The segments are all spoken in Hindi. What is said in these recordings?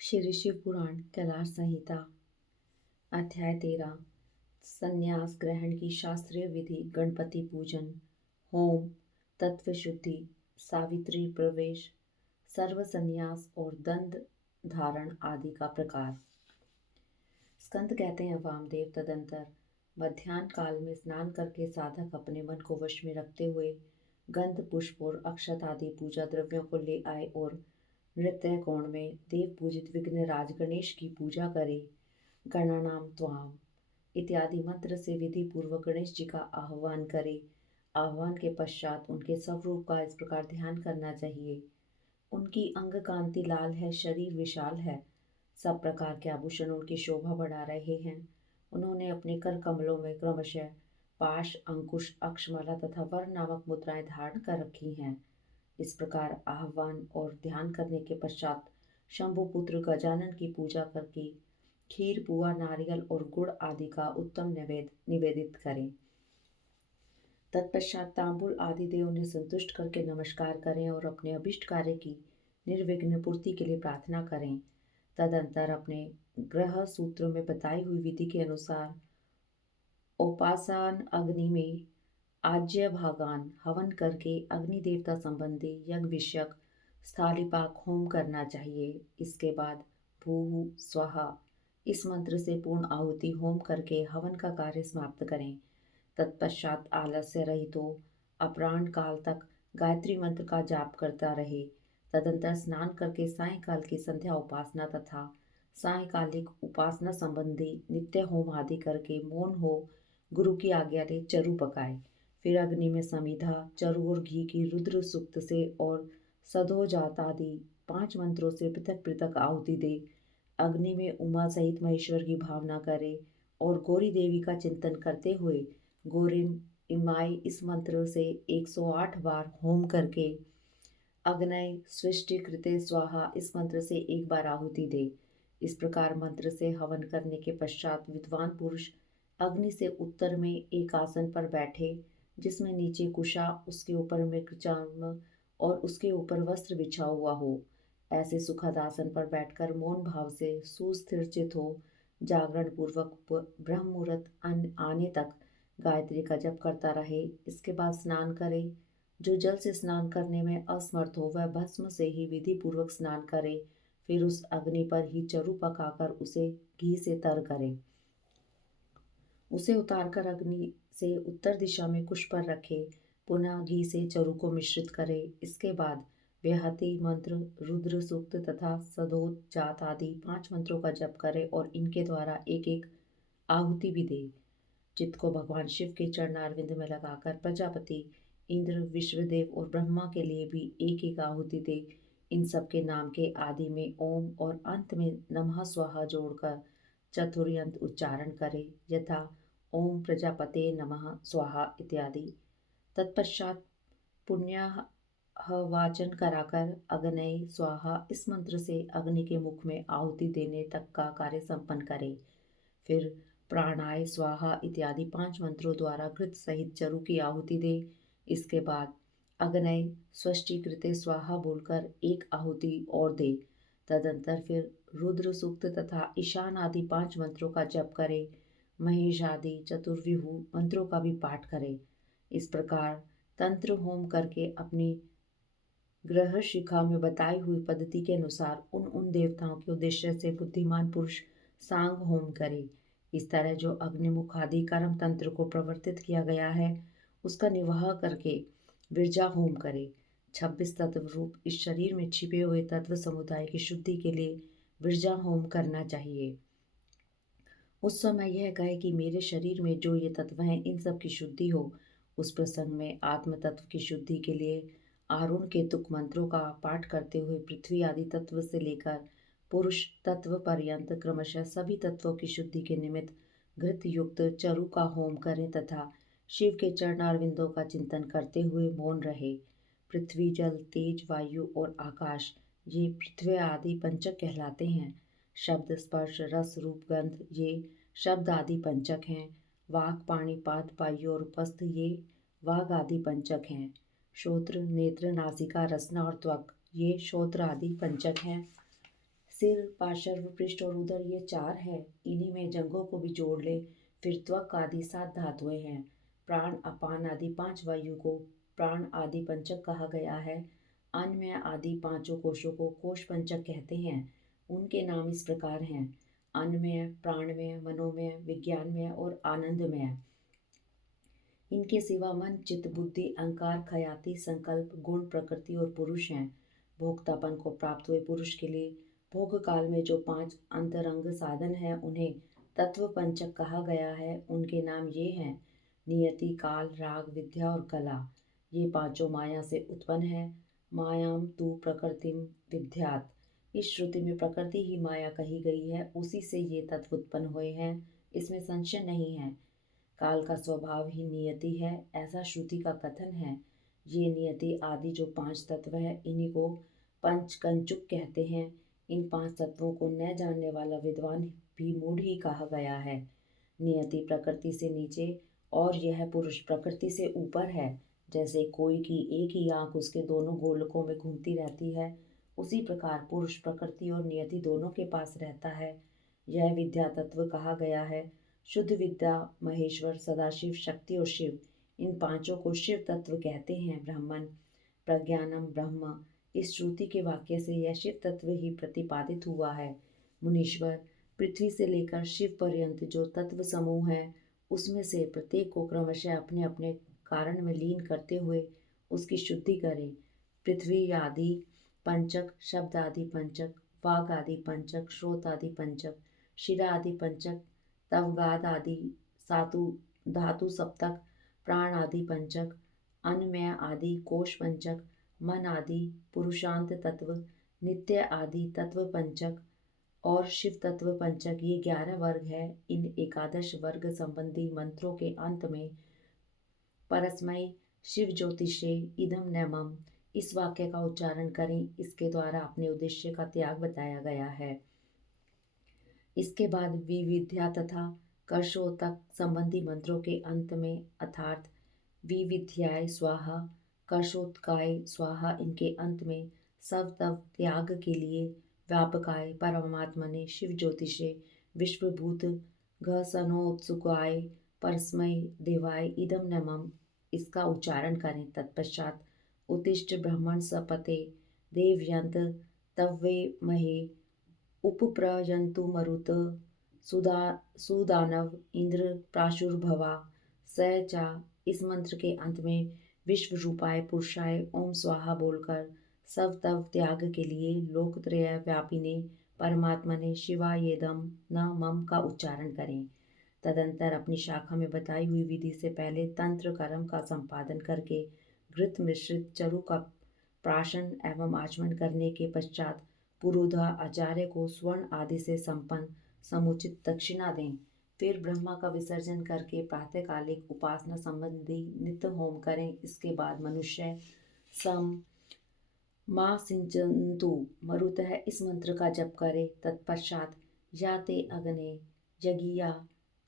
श्री शिव पुराण कैलाश संहिता अध्याय 13 संन्यास ग्रहण की शास्त्रीय विधि। गणपति पूजन, होम, तत्व शुद्धि, सावित्री प्रवेश, सर्व संन्यास और दंड धारण आदि का प्रकार। स्कंद कहते हैं वामदेव तदंतर मध्याह्न काल में स्नान करके साधक अपने मन को वश में रखते हुए गंध पुष्प और अक्षत आदि पूजा द्रव्यों को ले आए और नृत्य कोण में देव पूजित विघ्नराज गणेश की पूजा करे। गणानाम त्वाम इत्यादि मंत्र से विधि पूर्वक गणेश जी का आह्वान करे। आह्वान के पश्चात उनके स्वरूप का इस प्रकार ध्यान करना चाहिए। उनकी अंग कांति लाल है, शरीर विशाल है, सब प्रकार के आभूषण उनकी शोभा बढ़ा रहे हैं। उन्होंने अपने कर कमलों में क्रमशः पाश, अंकुश, अक्षमाला तथा वर्ण नामक मुद्राएं धारण कर रखी हैं। इस प्रकार आह्वान और ध्यान करने के पश्चात शंभुपुत्र गजानन की पूजा करके खीर, पुआ, नारियल और गुड़ आदि का उत्तम निवेदित करें। तत्पश्चात तांबुल आदि दे उन्हें संतुष्ट करके नमस्कार करें और अपने अभिष्ट कार्य की निर्विघ्न पूर्ति के लिए प्रार्थना करें। तदंतर अपने ग्रह सूत्र में बताई हुई विधि के अनुसार उपासन अग्नि में आज्य भागान हवन करके अग्नि देवता संबंधी यज्ञ विषयक स्थालीपाक होम करना चाहिए। इसके बाद भू स्वाहा इस मंत्र से पूर्ण आहुति होम करके हवन का कार्य समाप्त करें। तत्पश्चात आलस्य रहित हो अपराह्न काल तक गायत्री मंत्र का जाप करता रहे। तदंतर स्नान करके सायंकाल की संध्या उपासना तथा सायंकालिक उपासना संबंधी नित्य होम आदि करके मौन हो गुरु की आज्ञा ले चरु पकाए। फिर अग्नि में समिधा, चरु और घी की रुद्र सूक्त से और सदोजात आदि 5 मंत्रों से पृथक पृथक आहुति दे। अग्नि में उमा सहित महेश्वर की भावना करे और गौरी देवी का चिंतन करते हुए गौरीम इमाई इस मंत्र से 108 बार होम करके अग्नय सृष्टि कृते स्वाहा इस मंत्र से 1 बार आहुति दे। इस प्रकार मंत्र से हवन करने के पश्चात विद्वान पुरुष अग्नि से उत्तर में एक आसन पर बैठे, जिसमें नीचे कुशा, उसके ऊपर मृगचर्म और उसके ऊपर वस्त्र बिछा हुआ हो। ऐसे सुखद आसन पर बैठकर मौन भाव से सुस्थिर चित हो जागरण पूर्वक ब्रह्म मुहूर्त आने तक गायत्री का जप करता रहे। इसके बाद स्नान करे। जो जल से स्नान करने में असमर्थ हो वह भस्म से ही विधि पूर्वक स्नान करे। फिर उस अग्नि पर ही चरु पकाकर उसे घी से तर करे। उसे उतारकर अग्नि से उत्तर दिशा में कुश पर रखे। पुनः घी से चरु को मिश्रित करे। इसके बाद व्याहति मंत्र, रुद्र सूक्त तथा सदोत जात आदि 5 मंत्रों का जप करे और इनके द्वारा एक एक आहुति भी दे। चित्त को भगवान शिव के चरणारविंद में लगाकर प्रजापति, इंद्र, विश्वदेव और ब्रह्मा के लिए भी एक एक आहुति दे। इन सब के नाम के आदि में ओम और अंत में नमः स्वाहा जोड़कर चतुर्यंत उच्चारण करे, यथा ओम प्रजापते नमः स्वाहा इत्यादि। तत्पश्चात पुण्य वाचन कराकर अग्नये स्वाहा इस मंत्र से अग्नि के मुख में आहुति देने तक का कार्य संपन्न करे। फिर प्राणाय स्वाहा इत्यादि 5 मंत्रों द्वारा घृत सहित चरु की आहुति दे। इसके बाद अग्नय स्वष्टिकृते स्वाहा बोलकर एक आहुति और दे। तदंतर फिर रुद्र सूक्त तथा ईशान आदि 5 मंत्रों का जप करे। महेश आदि चतुर्विहु मंत्रों का भी पाठ करे। इस प्रकार तंत्र होम करके अपनी ग्रह शिखा में बताई हुई पद्धति के अनुसार उन देवताओं के उद्देश्य से बुद्धिमान पुरुष सांग होम करे। इस तरह जो अग्निमुख आदि कर्म तंत्र को प्रवर्तित किया गया है उसका निर्वाह करके विरजा होम करे। 26 तत्व रूप इस शरीर में छिपे हुए तत्व समुदाय की शुद्धि के लिए विरजा होम करना चाहिए। उस समय यह कहे कि मेरे शरीर में जो ये तत्व हैं इन सब की शुद्धि हो। उस प्रसंग में आत्म तत्व की शुद्धि के लिए आरुण के तुक मंत्रों का पाठ करते हुए पृथ्वी आदि तत्व से लेकर पुरुष तत्व पर्यंत क्रमशः सभी तत्वों की शुद्धि के निमित्त घृत युक्त चरु का होम करें तथा शिव के चरणारविंदों का चिंतन करते हुए मौन रहे। पृथ्वी, जल, तेज, वायु और आकाश ये पृथ्वी आदि पंचक कहलाते हैं। शब्द, स्पर्श, रस, रूप, गंध ये शब्द आदि पंचक हैं। वाक, पाणि, पाद, पायु और उपस्थ ये वाग आदि पंचक हैं। श्रोत्र, नेत्र, नासिका, रसना और त्वक ये श्रोत्र आदि पंचक हैं। सिर, पार्श्व, पृष्ठ और उदर ये 4 है। इन्हीं में जंघों को भी जोड़ ले। फिर त्वक आदि 7 धातुएं हैं। प्राण, अपान आदि 5 वायु को प्राण आदि पंचक कहा गया है। अन्य आदि 5 कोशों को कोश पंचक कहते हैं। उनके नाम इस प्रकार हैं: अन्नमय, प्राणमय, मनोमय, विज्ञानमय और आनंदमय। इनके सिवा मन, चित्त, बुद्धि, अहंकार, ख्याति, संकल्प, गुण, प्रकृति और पुरुष हैं। भोक्तापन को प्राप्त हुए पुरुष के लिए भोग काल में जो 5 अंतरंग साधन हैं उन्हें तत्व पंचक कहा गया है। उनके नाम ये हैं: नियति, काल, राग, विद्या और कला। ये पांचों माया से उत्पन्न है। मायाम तु प्रकृतिम विद्यात्। इस श्रुति में प्रकृति ही माया कही गई है। उसी से ये तत्व उत्पन्न हुए हैं, इसमें संशय नहीं है। काल का स्वभाव ही नियति है, ऐसा श्रुति का कथन है। ये नियति आदि जो 5 तत्व है, इन्हीं को पंचकंचुक कहते हैं। इन 5 तत्वों को न जानने वाला विद्वान भी मूढ़ ही कहा गया है। नियति प्रकृति से नीचे और यह पुरुष प्रकृति से ऊपर है। जैसे कोई की एक ही आंख उसके दोनों गोलकों में घूमती रहती है, उसी प्रकार पुरुष प्रकृति और नियति दोनों के पास रहता है। यह विद्या तत्व कहा गया है। शुद्ध विद्या, महेश्वर, सदाशिव, शक्ति और शिव, इन पांचों को शिव तत्व कहते हैं। ब्राह्मण, प्रज्ञानम ब्रह्म, इस श्रुति के वाक्य से यह शिव तत्व ही प्रतिपादित हुआ है। मुनीश्वर, पृथ्वी से लेकर शिव पर्यंत जो तत्व समूह है, उसमें से प्रत्येक को क्रमशः अपने अपने कारण में लीन करते हुए उसकी शुद्धि करें। पृथ्वी आदि पंचक, शब्द आदि पंचक, वाग आदि पंचक, श्रोत आदि पंचक, शिरा आदि पंचक, तवगाद आदि सातु धातु सप्तक, प्राण आदि पंचक, अन्नमय आदि कोश पंचक, मन आदि पुरुषांत तत्व, नित्य आदि तत्व पंचक और शिव तत्व पंचक, ये 11 वर्ग है। इन एकादश वर्ग संबंधी मंत्रों के अंत में परस्मै शिव ज्योतिषे इदम नमः, इस वाक्य का उच्चारण करें। इसके द्वारा अपने उद्देश्य का त्याग बताया गया है। इसके बाद विविध्या तथा कर्षोतक संबंधी मंत्रों के अंत में अर्थात विविध्याय स्वाहा, कर्षोत्काय स्वाहा, इनके अंत में सब तव त्याग के लिए व्यापकाय परमात्मने शिव ज्योतिषे विश्वभूत घसनोत्सुकाय परस्मै देवाय इदम नमः, इसका उच्चारण करें। तत्पश्चात उत्तिष्ठ ब्राह्मण सपते देवयंत तव्वे महे उपप्रयन्तु मरुत सुदानव इंद्र प्राशुर्भवा स च। इस मंत्र के अंत में विश्व रूपाय पुरुषाय ओम स्वाहा बोलकर सब तव त्याग के लिए लोकत्रय व्यापिने परमात्मने शिवायेदम न मम का उच्चारण करें। तदंतर अपनी शाखा में बताई हुई विधि से पहले तंत्र कर्म का संपादन करके घृत मिश्रित चरु का प्राशन एवं आचमन करने के पश्चात पुरोधा आचार्य को स्वर्ण आदि से संपन्न समुचित दक्षिणा दें। फिर ब्रह्मा का विसर्जन करके प्रातःकालिक उपासना संबंधी नित्य होम करें। इसके बाद मनुष्य सम माँ सिंचन्तु मरुतः इस मंत्र का जप करे। तत्पश्चात याते अग्ने यज्ञिया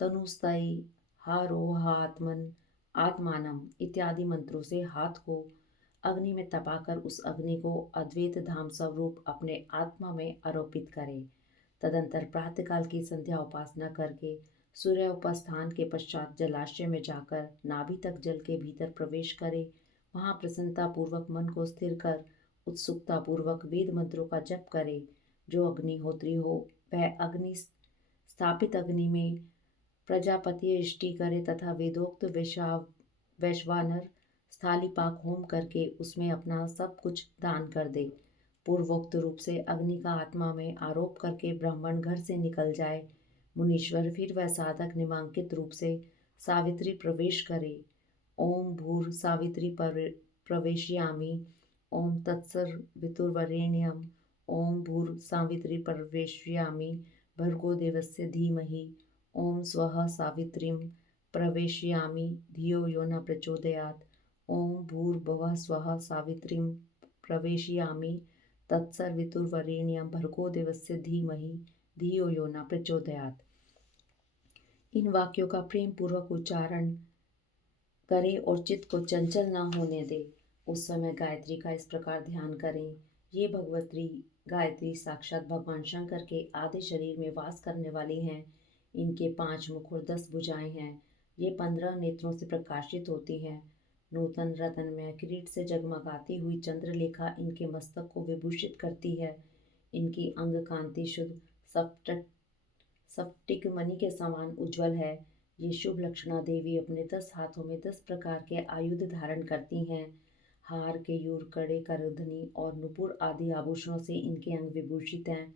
तनुस्तये हारोहात्मन आत्मानम इत्यादि मंत्रों से हाथ को अग्नि में तपाकर उस अग्नि को अद्वैत धाम स्वरूप अपने आत्मा में आरोपित करे। तदंतर प्रातःकाल की संध्या उपासना करके सूर्य उपस्थान के पश्चात जलाशय में जाकर नाभि तक जल के भीतर प्रवेश करे। वहाँ प्रसन्नता पूर्वक मन को स्थिर कर उत्सुकता पूर्वक वेद मंत्रों का जप करे। जो अग्निहोत्री हो वह अग्नि स्थापित अग्नि में प्रजापति इष्टि करे तथा वेदोक्त वैश्वानर स्थालीपाक होम करके उसमें अपना सब कुछ दान कर दे। पूर्वोक्त रूप से अग्नि का आत्मा में आरोप करके ब्राह्मण घर से निकल जाए। मुनीश्वर फिर वह साधक निमांकित रूप से सावित्री प्रवेश करे। ओम भूर सावित्री प्रवेशयामि, ओम तत्सर वितुर्वरेण्यम, ओम भूर सावित्री प्रवेशयामि भर्गो देवस्य धीमहि, ओम स्वः सावित्रीं प्रवेशयामि धियो यो न प्रचोदयात्, ओम भूर्भुवः स्वः सावित्रीं प्रवेशयामि तत्सर्वितुर्वरेण्यं भर्गो देवस्य धीमहि धियो यो न प्रचोदयात्। इन वाक्यों का प्रेम पूर्वक उच्चारण करें और चित्त को चंचल न होने दे। उस समय गायत्री का इस प्रकार ध्यान करें। ये भगवत्री गायत्री साक्षात भगवान शंकर के आधे शरीर में वास करने वाली हैं। इनके 5 मुख और 10 भुजाएं हैं। ये 15 नेत्रों से प्रकाशित होती हैं। नूतन रत्नमय किरीट से जगमगाती हुई चंद्रलेखा इनके मस्तक को विभूषित करती है। इनकी अंग कांति शुद्ध स्फटिक मणि के समान उज्ज्वल है। ये शुभ लक्षणा देवी अपने 10 हाथों में 10 प्रकार के आयुध धारण करती हैं। हार, केयूर, कड़े, करधनी और नुपुर आदि आभूषणों से इनके अंग विभूषित हैं।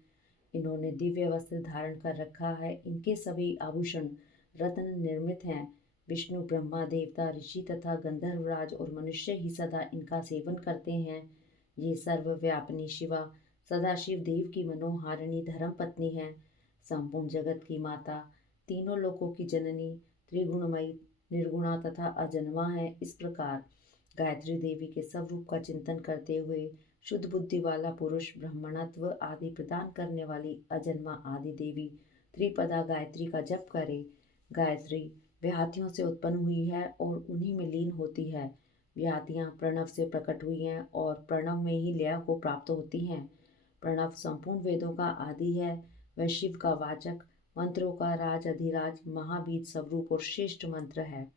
इन्होंने दिव्य वस्त्र धारण कर रखा है। इनके सभी आभूषण रत्न निर्मित हैं। विष्णु, ब्रह्मा, देवता, ऋषि तथा गंधर्वराज और मनुष्य ही सदा इनका सेवन करते हैं। ये सर्वव्यापिनी शिवा सदाशिव देव की मनोहारिणी धर्म पत्नी है। संपूर्ण जगत की माता, तीनों लोकों की जननी, त्रिगुणमयी, निर्गुणा तथा अजन्मा है। इस प्रकार गायत्री देवी के स्वरूप का चिंतन करते हुए शुद्ध बुद्धि वाला पुरुष ब्रह्मणत्व आदि प्रदान करने वाली अजन्मा आदि देवी त्रिपदा गायत्री का जप करे। गायत्री व्याहतियों से उत्पन्न हुई है और उन्हीं में लीन होती है। व्याहतियाँ प्रणव से प्रकट हुई हैं और प्रणव में ही लय को प्राप्त होती हैं। प्रणव संपूर्ण वेदों का आदि है। वह शिव का वाचक, मंत्रों का राज अधिराज, महाबीज स्वरूप और श्रेष्ठ मंत्र है।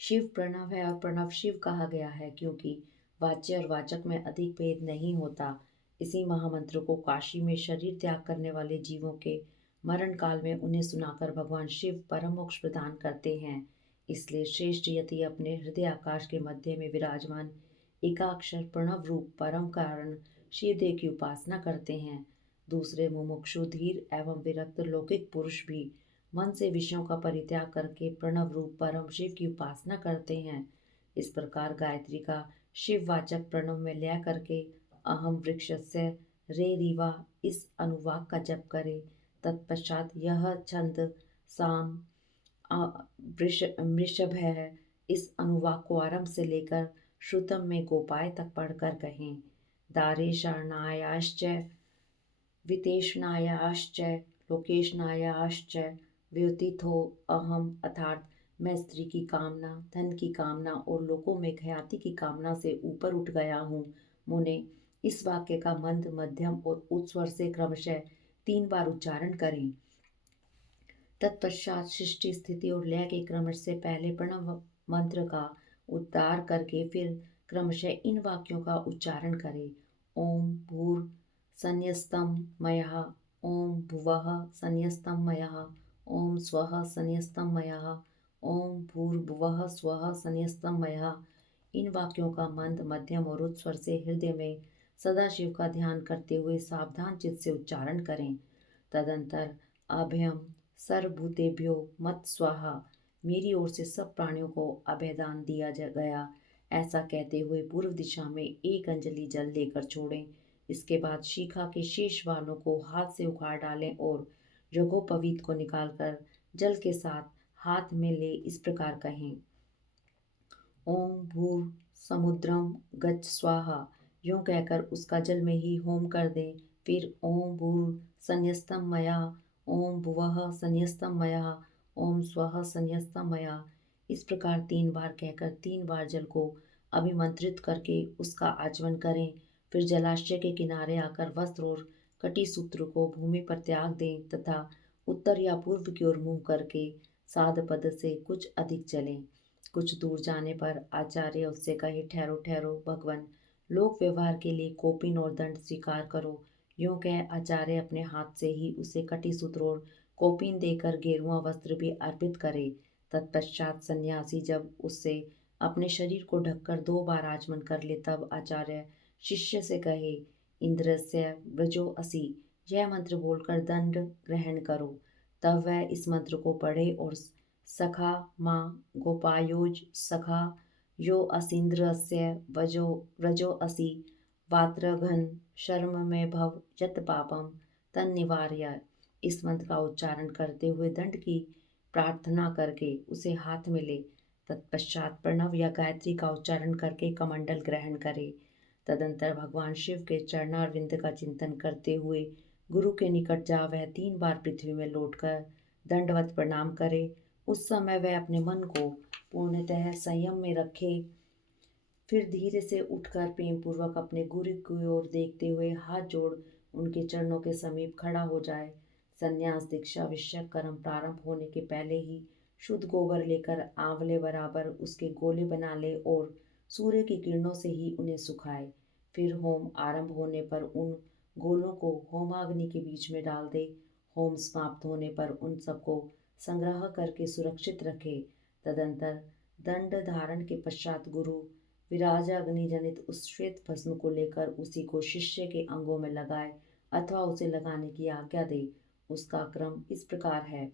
शिव प्रणव है और प्रणव शिव कहा गया है क्योंकि वाच्य और वाचक में अधिक भेद नहीं होता। इसी महामंत्र को काशी में शरीर त्याग करने वाले जीवों के मरण काल में उन्हें सुनाकर भगवान शिव परम मोक्ष प्रदान करते हैं। इसलिए श्रेष्ठ यति अपने हृदय आकाश के मध्य में विराजमान एकाक्षर प्रणव रूप परम कारण शिवदेव की उपासना करते हैं। दूसरे मुमुक्षु, धीर एवं विरक्त लौकिक पुरुष भी मन से विषयों का परित्याग करके प्रणव रूप परम शिव की उपासना करते हैं। इस प्रकार गायत्री का शिववाचक प्रणव में लय करके अहम वृक्षस्य रे रीवा इस अनुवाक का जप करे। तत्पश्चात यह छंद साम वृषभ है। इस अनुवाक को आरंभ से लेकर श्रुतम में गोपाय तक पढ़कर कहें। दारे शरणायाश्च वितेषणायाश्च लोकेशनायाश्च व्युतिथो अहम अर्थात मैं स्त्री की कामना, धन की कामना और लोकों में ख्याति की कामना से ऊपर उठ गया हूँ। मुने इस वाक्य का मंद, मध्यम और उच्च स्वर से क्रमशः 3 बार उच्चारण करें। तत्पश्चात सृष्टि, स्थिति और लय के क्रम से पहले प्रणव मंत्र का उद्धार करके फिर क्रमशः इन वाक्यों का उच्चारण करें। ओम भूर संन्यस्तं मयः, ओम भुवः संन्यस्तं मयः, ओम स्वः संन्यस्तं मयः, ओम भूर्भुवः स्वः संन्यस्तं मयः। इन वाक्यों का मंद, मध्यम और उच्च स्वर से हृदय में सदाशिव का ध्यान करते हुए सावधान चित्त से उच्चारण करें। तदंतर अभयम सर्वभूतेभ्यो मत स्वाहा, मेरी ओर से सब प्राणियों को अभयदान दिया गया, ऐसा कहते हुए पूर्व दिशा में 1 अंजलि जल लेकर छोड़ें। इसके बाद शिखा के शेष वालों को हाथ से उखाड़ डालें और यज्ञोपवीत को निकालकर जल के साथ हाथ में ले इस प्रकार कहें। ओम भूर समुद्रम गच्छ स्वाहा, यूं कहकर उसका जल में ही होम कर दें। फिर ओम भूर संन्यस्तं मया, ओम भुवः संन्यस्तं मया, ओम स्वः संन्यस्तं मया, इस प्रकार 3 बार कहकर 3 बार जल को अभिमंत्रित करके उसका आचमन करें। फिर जलाशय के किनारे आकर वस्त्र और कटी सूत्र को भूमि पर त्याग दें तथा उत्तर या पूर्व की ओर मुंह करके साध पद से कुछ अधिक चलें। कुछ दूर जाने पर आचार्य उससे कहे, ठहरो ठहरो भगवन, लोक व्यवहार के लिए कोपिन और दंड स्वीकार करो। यूं कह आचार्य अपने हाथ से ही उसे कटी सूत्र और कोपिन देकर गेरुआ वस्त्र भी अर्पित करे। तत्पश्चात सन्यासी जब उससे अपने शरीर को ढककर 2 बार आचमन कर ले तब आचार्य शिष्य से कहे, इंद्रस्य व्रजो असि, यह मंत्र बोलकर दंड ग्रहण करो। तब वह इस मंत्र को पढ़े और सखा माँ गोपायोज सखा यो असीन्द्रस्य व्रजो असि वात्रघन शर्म में भव यत पापम तन निवार्य, इस मंत्र का उच्चारण करते हुए दंड की प्रार्थना करके उसे हाथ में ले। तत्पश्चात प्रणव या गायत्री का उच्चारण करके कमंडल ग्रहण करे। तदंतर भगवान शिव के चरणारविंद का चिंतन करते हुए गुरु के निकट जा वह 3 बार पृथ्वी में लौटकर दंडवत प्रणाम करे। उस समय वह अपने मन को पूर्णतः संयम में रखे फिर धीरे से उठकर प्रेमपूर्वक अपने गुरु की ओर देखते हुए हाथ जोड़ उनके चरणों के समीप खड़ा हो जाए। संन्यास दीक्षा विषयक कर्म प्रारंभ होने के पहले ही शुद्ध गोबर लेकर आंवले बराबर उसके गोले बना ले और सूर्य की किरणों से ही उन्हें सुखाए। फिर होम आरंभ होने पर उन गोलों को होमाग्नि के बीच में डाल दे। होम समाप्त होने पर उन सबको संग्रह करके सुरक्षित रखे। तदंतर दंड धारण के पश्चात गुरु विराजाग्नि जनित उस श्वेत भस्म को लेकर उसी को शिष्य के अंगों में लगाए अथवा उसे लगाने की आज्ञा दे। उसका क्रम इस प्रकार है।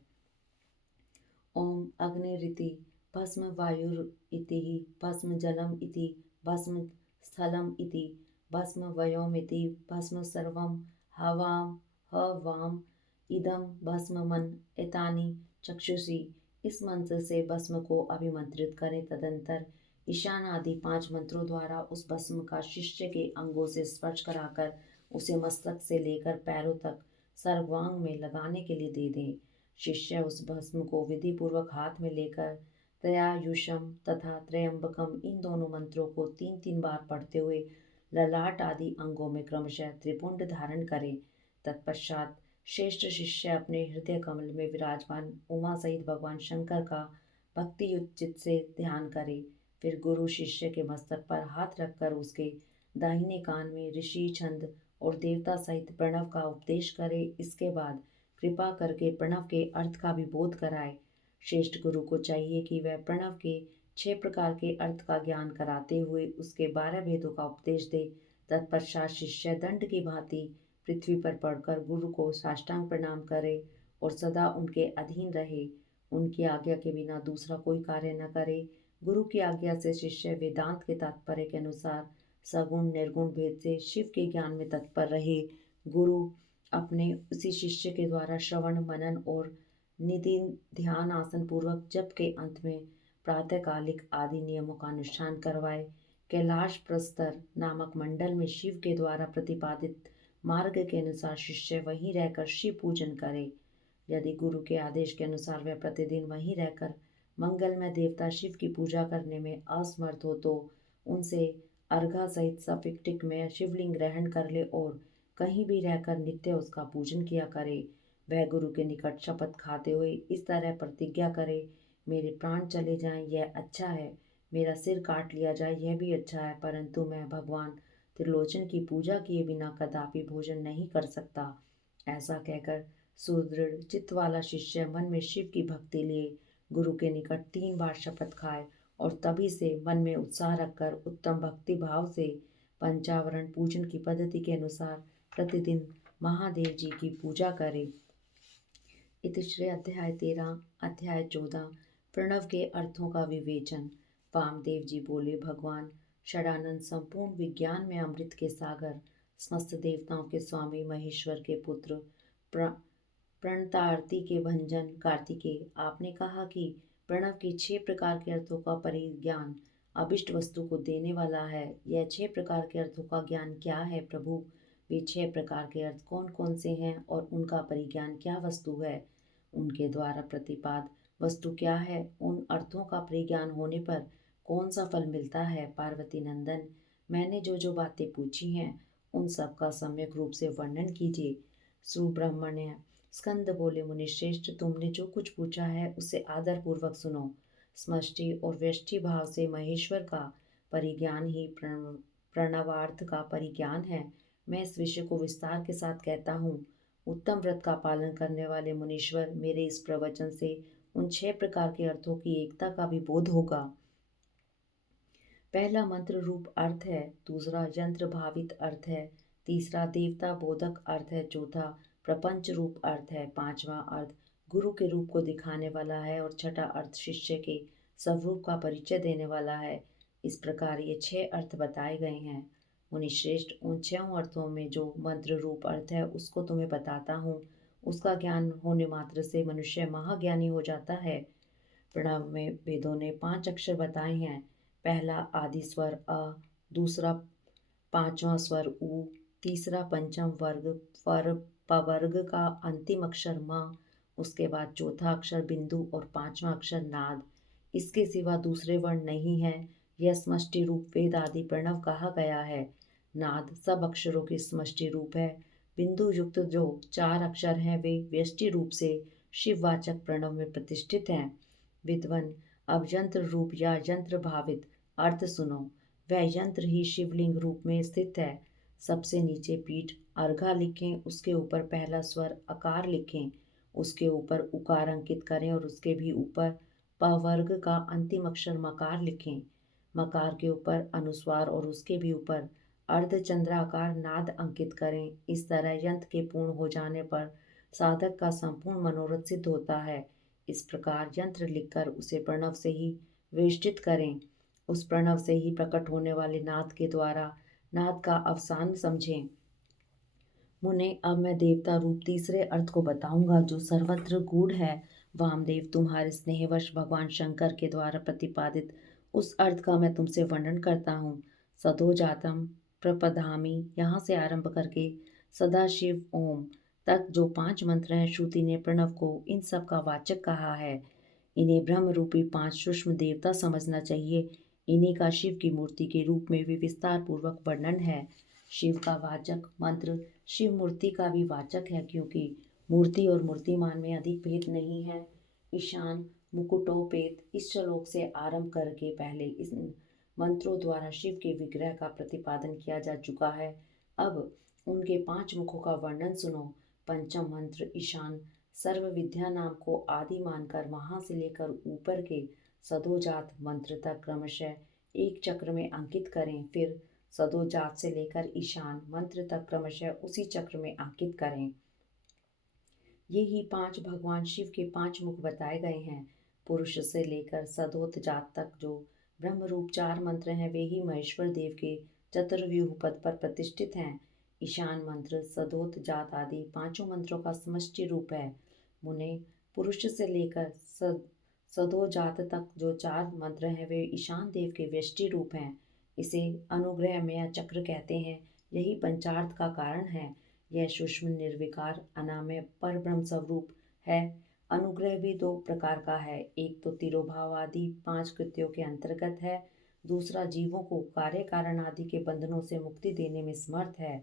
ओम अग्निरिति भस्म वायुर इति भस्म जलम इति भस्म स्थलम इति भस्म वयोमिति भस्म सर्वम हवाम हवाम इदम भस्म मन एतानि चक्षुषी। इस मंत्र से भस्म को अभिमंत्रित करें। तदंतर ईशान आदि 5 मंत्रों द्वारा उस भस्म का शिष्य के अंगों से स्पर्श कराकर उसे मस्तक से लेकर पैरों तक सर्वांग में लगाने के लिए दे दें। शिष्य उस भस्म को विधि पूर्वक हाथ में लेकर त्रयायुषम तथा त्रयंबकम इन दोनों मंत्रों को 3-3 बार पढ़ते हुए ललाट आदि अंगों में क्रमशः त्रिपुंड धारण करे। तत्पश्चात श्रेष्ठ शिष्य अपने हृदय कमल में विराजमान उमा सहित भगवान शंकर का भक्ति युक्त चित्त से ध्यान करे। फिर गुरु शिष्य के मस्तक पर हाथ रखकर उसके दाहिने कान में ऋषि छंद और देवता सहित प्रणव का उपदेश करे। इसके बाद कृपा करके प्रणव के अर्थ का भी बोध कराए। श्रेष्ठ गुरु को चाहिए कि वह प्रणव के 6 प्रकार के अर्थ का ज्ञान कराते हुए उसके 12 भेदों का उपदेश दे। तत्पश्चात शिष्य दंड की भांति पृथ्वी पर पड़कर गुरु को साष्टांग प्रणाम करे और सदा उनके अधीन रहे। उनकी आज्ञा के बिना दूसरा कोई कार्य न करे। गुरु की आज्ञा से शिष्य वेदांत के तात्पर्य के अनुसार सगुण निर्गुण भेद से शिव के ज्ञान में तत्पर रहे। गुरु अपने उसी शिष्य के द्वारा श्रवण मनन और निधि ध्यान आसन पूर्वक जप के अंत में प्रातःकालिक आदि नियमों का अनुष्ठान करवाए। कैलाश प्रस्तर नामक मंडल में शिव के द्वारा प्रतिपादित मार्ग के अनुसार शिष्य वहीं रहकर शिव पूजन करे। यदि गुरु के आदेश के अनुसार वह प्रतिदिन वहीं रहकर मंगलमय देवता शिव की पूजा करने में असमर्थ हो तो उनसे अर्घा सहित सपिक्टिक में शिवलिंग ग्रहण कर ले और कहीं भी रहकर नित्य उसका पूजन किया करे। वह गुरु के निकट शपथ खाते हुए इस तरह प्रतिज्ञा करे, मेरे प्राण चले जाएं यह अच्छा है, मेरा सिर काट लिया जाए यह भी अच्छा है, परंतु मैं भगवान त्रिलोचन की पूजा किए बिना कदापि भोजन नहीं कर सकता। ऐसा कहकर सुदृढ़ चित्त वाला शिष्य मन में शिव की भक्ति लिए गुरु के निकट 3 बार शपथ खाए और तभी से मन में उत्साह रखकर उत्तम भक्ति भाव से पंचावरण पूजन की पद्धति के अनुसार प्रतिदिन महादेव जी की पूजा करे। इतिश्री अध्याय 13 अध्याय 14 प्रणव के अर्थों का विवेचन। वामदेव जी बोले, भगवान षडानंद संपूर्ण विज्ञान में अमृत के सागर, समस्त देवताओं के स्वामी, महेश्वर के पुत्र, प्रणतारती के भंजन कार्तिकेय, आपने कहा कि प्रणव के 6 प्रकार के अर्थों का परिज्ञान अभिष्ट वस्तु को देने वाला है। यह 6 प्रकार के अर्थों का ज्ञान क्या है प्रभु? वे 6 प्रकार के अर्थ कौन कौन से हैं और उनका परिज्ञान क्या वस्तु है? उनके द्वारा प्रतिपाद वस्तु क्या है? उन अर्थों का परिज्ञान होने पर कौन सा फल मिलता है? पार्वती नंदन, मैंने जो जो बातें पूछी हैं उन सब का सम्यक रूप से वर्णन कीजिए। सुब्रह्मण्य स्कंद बोले, मुनिश्रेष्ठ, तुमने जो कुछ पूछा है उसे आदर पूर्वक सुनो। समष्टि और व्यष्टि भाव से महेश्वर का परिज्ञान ही प्रणवार्थ का परिज्ञान है। मैं इस विषय को विस्तार के साथ कहता हूँ। उत्तम व्रत का पालन करने वाले मुनीश्वर, मेरे इस प्रवचन से उन 6 प्रकार के अर्थों की एकता का भी बोध होगा। पहला मंत्र रूप अर्थ है, दूसरा यंत्र भावित अर्थ है, तीसरा देवता बोधक अर्थ है, चौथा प्रपंच रूप अर्थ है, पांचवा अर्थ गुरु के रूप को दिखाने वाला है और छठा अर्थ शिष्य के स्वरूप का परिचय देने वाला है। इस प्रकार ये 6 अर्थ बताए गए हैं। मुनिश्रेष्ठ, उन 6 अर्थों में जो मंत्र रूप अर्थ है उसको तुम्हें बताता हूँ। उसका ज्ञान होने मात्र से मनुष्य महाज्ञानी हो जाता है। प्रणव में वेदों ने 5 अक्षर बताए हैं। पहला आदि स्वर अ, दूसरा 5वां स्वर उ, तीसरा पंचम वर्ग पर पवर्ग का अंतिम अक्षर म, उसके बाद चौथा अक्षर बिंदु और 5वां अक्षर नाद। इसके सिवा दूसरे वर्ण नहीं है यह समष्टि रूप वेद आदि प्रणव कहा गया है। नाद सब अक्षरों की समष्टि रूप है। बिंदु युक्त जो 4 अक्षर हैं वे व्यष्टि रूप से शिववाचक प्रणव में प्रतिष्ठित हैं। विद्वन, अब यंत्र रूप या यंत्र भावित अर्थ सुनो। वह यंत्र ही शिवलिंग रूप में स्थित है। सबसे नीचे पीठ अर्घा लिखें, उसके ऊपर पहला स्वर अकार लिखें, उसके ऊपर उकार अंकित करें और उसके भी ऊपर प वर्ग का अंतिम अक्षर मकार लिखें। मकार के ऊपर अनुस्वार और उसके भी ऊपर अर्धचंद्राकार नाद अंकित करें। इस तरह यंत्र के पूर्ण हो जाने पर साधक का संपूर्ण मनोरथ सिद्ध होता है। इस प्रकार यंत्र लिखकर उसे प्रणव से ही वेष्टित करें। उस प्रणव से ही प्रकट होने वाले नाद के द्वारा नाद का अवसान समझें। मुने, अब मैं देवता रूप तीसरे अर्थ को बताऊंगा जो सर्वत्र गूढ़ है। वामदेव, तुम्हारे स्नेहवश भगवान शंकर के द्वारा प्रतिपादित उस अर्थ का मैं तुमसे वर्णन करता हूँ। सदोजातम प्रपदामी, यहाँ से आरंभ करके सदाशिव ओम तक जो 5 मंत्र हैं, श्रुति ने प्रणव को इन सब का वाचक कहा है। इन्हें ब्रह्म रूपी 5 सूक्ष्म देवता समझना चाहिए। इन्हीं का शिव की मूर्ति के रूप में भी विस्तार पूर्वक वर्णन है। शिव का वाचक मंत्र शिव मूर्ति का भी वाचक है, क्योंकि मूर्ति और मूर्तिमान में अधिक भेद नहीं है। ईशान मुकुटोपेत इस श्लोक से आरंभ करके पहले इस मंत्रों द्वारा शिव के विग्रह का प्रतिपादन किया जा चुका है। अब उनके 5 मुखों का वर्णन सुनो। पंचम मंत्र ईशान सर्व विद्या नाम को आदि मानकर वहां से लेकर ऊपर के सदोजात मंत्र तक क्रमशः एक चक्र में अंकित करें। फिर सदोजात से लेकर ईशान मंत्र तक क्रमशः उसी चक्र में अंकित करें। ये ही 5 भगवान शिव के 5 मुख बताए गए हैं। पुरुष से लेकर सदोतजात तक जो ब्रह्म रूप 4 मंत्र हैं, वे ही महेश्वर देव के चतुर्व्यूह पद पर प्रतिष्ठित हैं। ईशान मंत्र, सदोतजात आदि 5 मंत्रों का समष्टि रूप है। मुने, पुरुष से लेकर सदोजात तक जो 4 मंत्र हैं, वे ईशान देव के व्यष्टि रूप हैं। इसे अनुग्रहमय चक्र कहते हैं। यही पंचार्थ का कारण है। यह सूक्ष्म निर्विकार अनामय पर ब्रह्म स्वरूप है। अनुग्रह भी 2 प्रकार का है। एक तो तिरोभाव आदि 5 कृत्यों के अंतर्गत है, दूसरा जीवों को कार्य कारण आदि के बंधनों से मुक्ति देने में समर्थ है।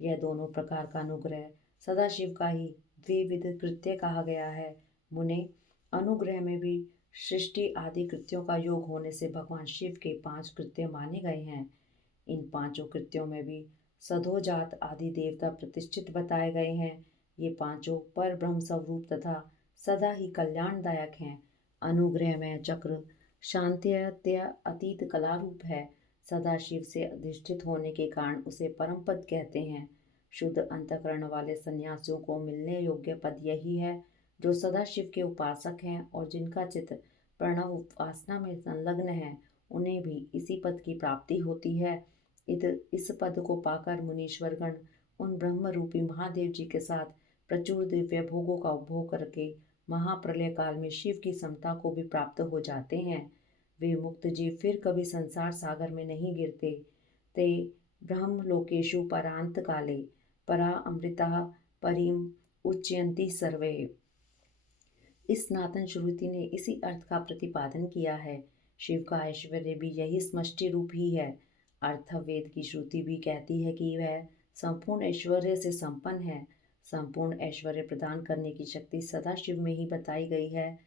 यह दोनों प्रकार का अनुग्रह सदाशिव का ही द्विविध कृत्य कहा गया है। मुने, अनुग्रह में भी सृष्टि आदि कृत्यों का योग होने से भगवान शिव के 5 कृत्य माने गए हैं। इन 5 कृत्यों में भी सदोजात आदि देवता प्रतिष्ठित बताए गए हैं। ये 5 पर ब्रह्म स्वरूप तथा सदा ही कल्याणदायक हैं। अनुग्रहमय चक्र शांत्यत्य अतीत कला रूप है। सदाशिव से अधिष्ठित होने के कारण उसे परम पद कहते हैं। शुद्ध अंतःकरण वाले सन्यासियों को मिलने योग्य पद यही है। जो सदाशिव के उपासक हैं और जिनका चित्त प्रणव उपासना में संलग्न है, उन्हें भी इसी पद की प्राप्ति होती है। इस पद को पाकर मुनीश्वरगण उन ब्रह्म रूपी महादेव जी के साथ प्रचुर दिव्य भोगों का उपभोग करके महाप्रलय काल में शिव की समता को भी प्राप्त हो जाते हैं। वे मुक्त जीव फिर कभी संसार सागर में नहीं गिरते। ते ब्रह्म लोकेशु परांत काले परा अमृता परिम उच्यंती सर्वे। इस सनातन श्रुति ने इसी अर्थ का प्रतिपादन किया है। शिव का ऐश्वर्य भी यही समष्टि रूप ही है। अर्थवेद की श्रुति भी कहती है कि वह संपूर्ण ऐश्वर्य से संपन्न है। संपूर्ण ऐश्वर्य प्रदान करने की शक्ति सदाशिव में ही बताई गई है।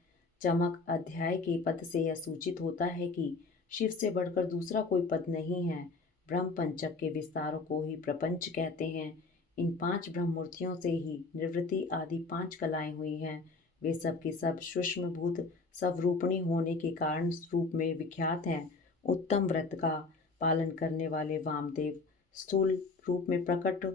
चमक अध्याय के पद से यह सूचित होता है कि शिव से बढ़कर दूसरा कोई पद नहीं है। ब्रह्म पंचक के विस्तारों को ही प्रपंच कहते हैं। इन 5 ब्रह्म मूर्तियों से ही निवृत्ति आदि 5 कलाएं हुई हैं। वे सब के सब सूक्ष्म भूत स्वरूपणी होने के कारण रूप में विख्यात हैं। उत्तम व्रत का पालन करने वाले वामदेव स्थूल रूप में प्रकट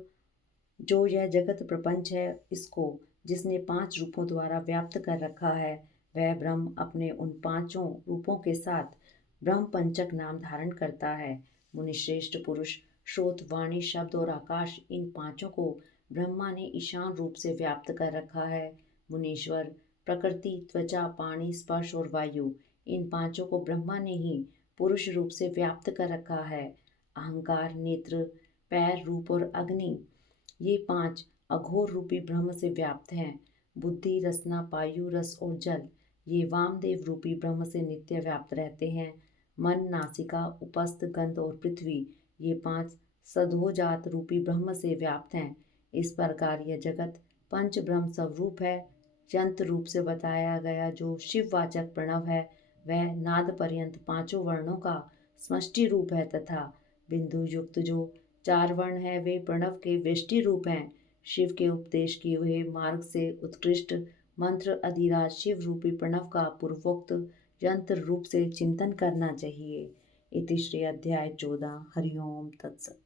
जो यह जगत प्रपंच है, इसको जिसने 5 रूपों द्वारा व्याप्त कर रखा है, वह ब्रह्म अपने उन 5 रूपों के साथ ब्रह्म पंचक नाम धारण करता है। मुनिश्रेष्ठ पुरुष श्रोत वाणी शब्द और आकाश, इन 5 को ब्रह्मा ने ईशान रूप से व्याप्त कर रखा है। मुनीश्वर प्रकृति, त्वचा, पानी, स्पर्श और वायु, इन 5 को ब्रह्मा ने ही पुरुष रूप से व्याप्त कर रखा है। अहंकार, नेत्र, पैर, रूप और अग्नि, ये 5 अघोर रूपी ब्रह्म से व्याप्त हैं। बुद्धि, रसना, पायु, रस और जल, ये वामदेव रूपी ब्रह्म से नित्य व्याप्त रहते हैं। मन, नासिका, उपस्थ, गंध और पृथ्वी, ये 5 सदोजात रूपी ब्रह्म से व्याप्त हैं। इस प्रकार यह जगत पंच ब्रह्म स्वरूप है। यंत्र रूप से बताया गया जो शिववाचक प्रणव है वह नाद पर्यंत 5 वर्णों का समष्टि रूप है तथा बिंदु युक्त जो 4 वर्ण है वे प्रणव के व्यष्टि रूप हैं। शिव के उपदेश किए हुए मार्ग से उत्कृष्ट मंत्र अधिराज शिव रूपी प्रणव का पूर्वोक्त यंत्र रूप से चिंतन करना चाहिए। इति श्री अध्याय 14। हरिओम तत्सत।